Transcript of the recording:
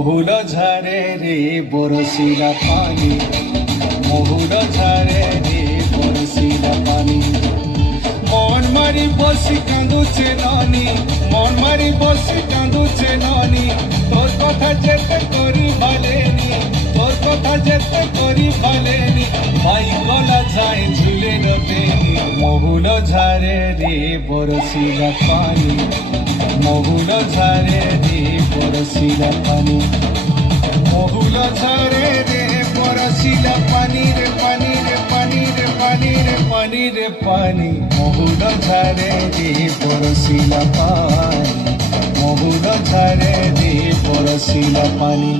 মহুল ঝরে রে বরসিলা পানি, মহুল ঝরে রে বরসিলা পানি। মন মারি বসি কাঁদুছে ননি, মন মারি বসি কাঁদুছে ননি, তোর কথা যেতে করি ভালেনি, তোর কথা যেতে করি ভালেনি, ভাই গলা যায় ঝুলে রবেনি। মহুল ঝরে রে বরসিলা পানি, মহুল ঝরে রে বরসিলা পানি, মহুল ঝরে রে বরসিলা পানি রে পানি রে পানি রে পানি রে পানি রে পানি। মহুল ঝরে রে বরসিলা পানি, মহুল ঝরে রে বরসিলা পানি।